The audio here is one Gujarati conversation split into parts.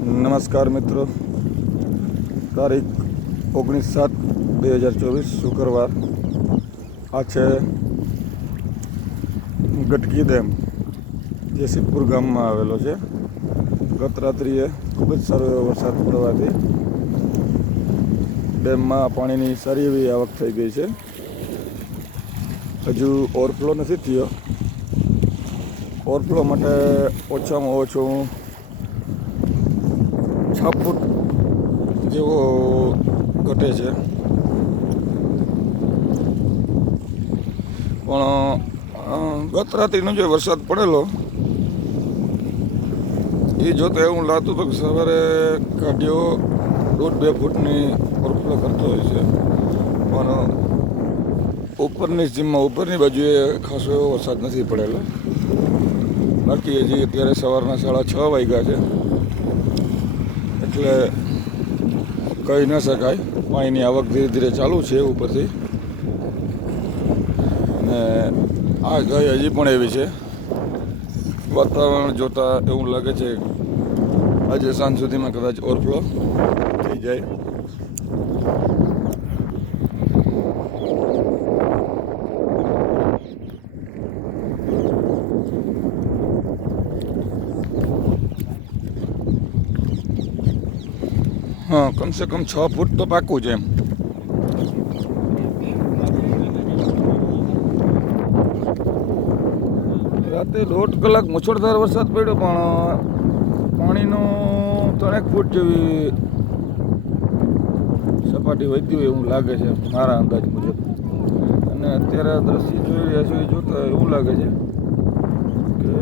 નમસ્કાર મિત્રો, તારીખ 19/7/2024 શુક્રવાર. આ છે ગટકી ડેમ, જે સિદ્ધપુર ગામમાં આવેલો છે. ગત રાત્રિએ ખૂબ જ સારો એવો વરસાદ પડવાથી ડેમમાં પાણીની સારી એવી આવક થઈ ગઈ છે. હજુ ઓવરફ્લો નથી થયો. ઓવરફ્લો માટે ઓછામાં ઓછું 6 ફૂટ જેવો ઘટે છે. પણ ગત રાત્રિનો જે વરસાદ પડેલો એ જોતાં એવું લાગતું હતું કે સવારે ગાડીઓ 1.5-2 ફૂટની ઓવરફ્લો કરતો હોય છે. પણ ઉપરની સીમમાં ઉપરની બાજુએ ખાસો એવો વરસાદ નથી પડેલો. બાકી હજી અત્યારે સવારના 6:30 વાગ્યા છે, એટલે કહી ન શકાય. પાણીની આવક ધીરે ધીરે ચાલુ છે ઉપરથી, અને આ ગાય હજી પણ એવી છે. વાતાવરણ જોતાં એવું લાગે છે આજે સાંજ સુધીમાં કદાચ ઓવરફ્લો થઈ જાય. હા, કમસે કમ 6 ફૂટ તો પાકું છે એમ. રાતે 1.5 કલાક મુશળધાર વરસાદ પડ્યો, પણ પાણીનો 3 ફૂટ જેવી સપાટી વધ્યું હોય એવું લાગે છે મારા અંદાજ મુજબ. અને અત્યારે દ્રશ્ય જોઈ રહ્યા છો એ જોતાં એવું લાગે છે કે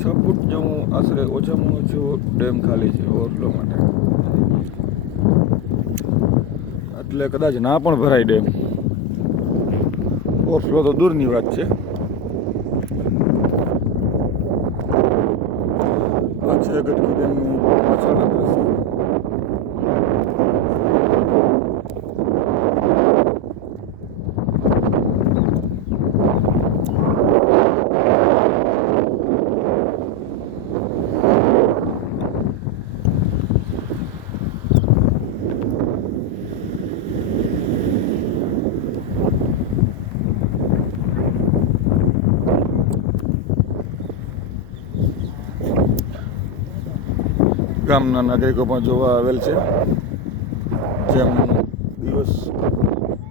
6 ફૂટ જેવું આશરે ઓછામાં ઓછું ડેમ ખાલી છે ઓવરફ્લો માટે. એટલે કદાચ ના પણ ભરાય ડેમ. ઓવરફ્લો તો દૂરની વાત છે. આ છે ગટકી ડેમની પાછળના દ્રશ્ય. ગામના નાગરિકો પણ જોવા આવેલ છે. જેમ દિવસ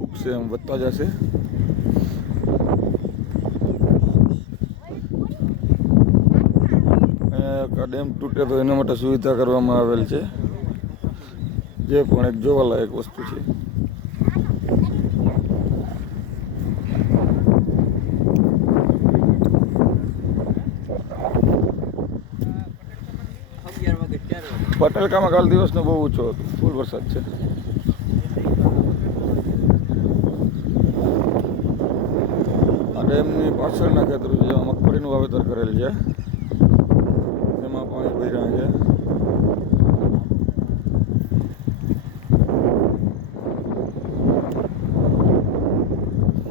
ઉગશે એમ વધતા જશે. ડેમ તૂટે તો એના માટે સુવિધા કરવામાં આવેલ છે, જે પણ એક જોવાલાયક વસ્તુ છે. પટેલકામાં કાલ દિવસનો બહુ ઊંચો હતો, ફૂલ વરસાદ છે. આ ડેમની પાછળના ખેતરો છે, જેમાં મગફળીનું વાવેતર કરેલ છે, તેમાં પાણી ભર્યા છે.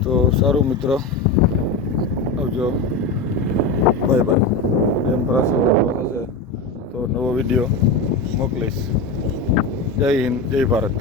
તો સારું મિત્રો, આવજો, બાય બાય. ડેમ પાસે હશે તો નવો વિડીયો મોકલીશ. જય હિન્દ, જય ભારત.